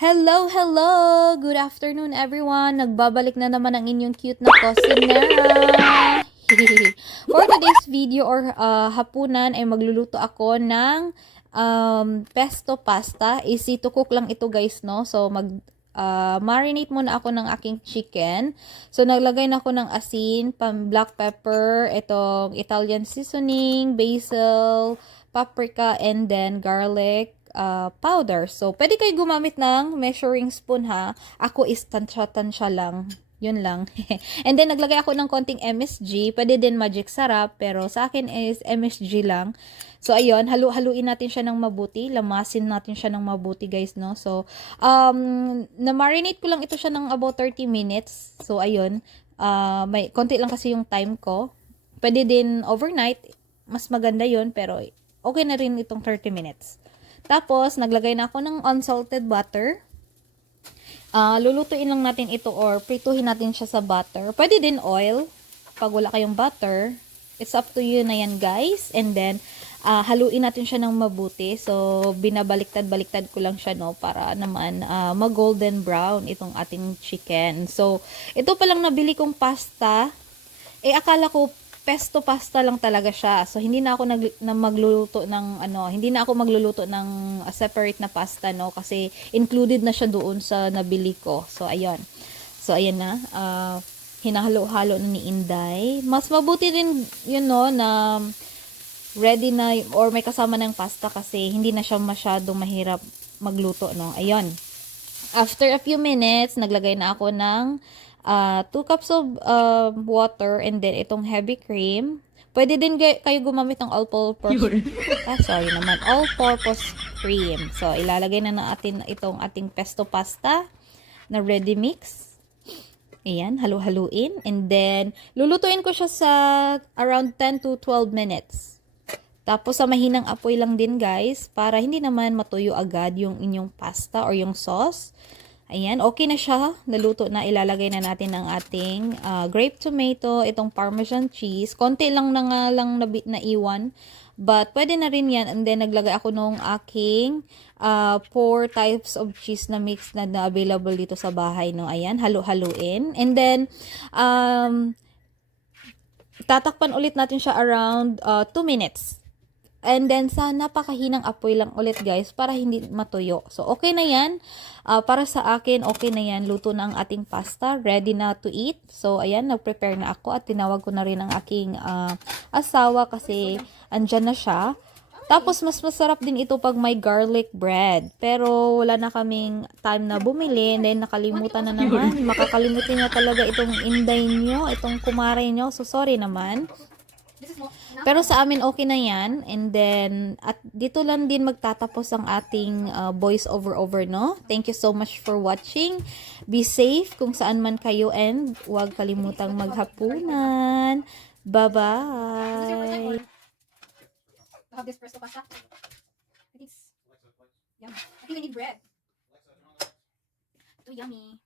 Hello, hello! Good afternoon, everyone! Nagbabalik na naman ang inyong cute na Cosinera! For today's video or hapunan ay magluluto ako ng pesto pasta. Easy to cook lang ito guys, no? So, marinate muna ako ng aking chicken. So, naglagay na ako ng asin, black pepper, itong Italian seasoning, basil, paprika, and then garlic powder. So, pwede kayo gumamit ng measuring spoon ha. Ako is tansya-tansya lang. Yun lang. And then, naglagay ako ng konting MSG. Pwede din magic sarap. Pero sa akin is MSG lang. So, ayun. Haluin natin siya ng mabuti. Lamasin natin siya ng mabuti, guys, no? So, na-marinate ko lang ito siya ng about 30 minutes. So, ayun. May konti lang kasi yung time ko. Pwede din overnight. Mas maganda yun. Pero, okay na rin itong 30 minutes. Tapos, naglagay na ako ng unsalted butter. Lulutuin lang natin ito or prituhin natin siya sa butter. Pwede din oil pag wala kayong butter. It's up to you na yan, guys. And then, haluin natin siya ng mabuti. So, binabaliktad-baliktad ko lang siya, no, para naman mag-golden brown itong ating chicken. So, ito palang nabili kong pasta. Akala ko pesto pasta lang talaga siya. So, hindi na ako magluluto ng hindi na ako magluluto ng separate na pasta, no, kasi included na siya doon sa nabili ko. So, ayun. So, ayan na. Hinahalo-halo na ni Inday. Mas mabuti din yun, no, na ready na or may kasama ng pasta kasi hindi na siya masyadong mahirap magluto, no. Ayun. After a few minutes, naglagay na ako ng 2 cups of water and then itong heavy cream. Pwede din kayo gumamit ng all-purpose all-purpose cream. So, ilalagay na natin itong ating pesto pasta na ready mix. Ayan, halu-haluin. And then, lulutuin ko siya sa around 10 to 12 minutes. Tapos, sa mahinang apoy lang din, guys, para hindi naman matuyo agad yung inyong pasta or yung sauce. Ayan, okay na siya. Naluto na. Ilalagay na natin ang ating grape tomato, itong parmesan cheese. Konti lang na nga lang naiwan. But, pwede na rin yan. And then, naglagay ako nung aking 4 types of cheese na mix na available dito sa bahay. No? Ayan, halu-haluin. And then, tatakpan ulit natin siya around 2 minutes. And then, sa napakahinang apoy lang ulit, guys, para hindi matuyo. So, okay na yan. Para sa akin, okay na yan. Luto na ang ating pasta. Ready na to eat. So, ayan, nag-prepare na ako. At tinawag ko na rin ang aking asawa kasi andyan na siya. Tapos, mas masarap din ito pag may garlic bread. Pero, wala na kaming time na bumili. And then, nakalimutan na naman. Makakalimutin niya talaga itong inday nyo, itong kumare nyo. So, sorry naman. Pero sa amin okay na yan. And then, at dito lang din magtatapos ang ating voice over, no? Thank you so much for watching. Be safe kung saan man kayo and huwag kalimutang maghapunan. Bye-bye! Have this pesto pasta. I think it's yummy. I think I need bread. Too yummy.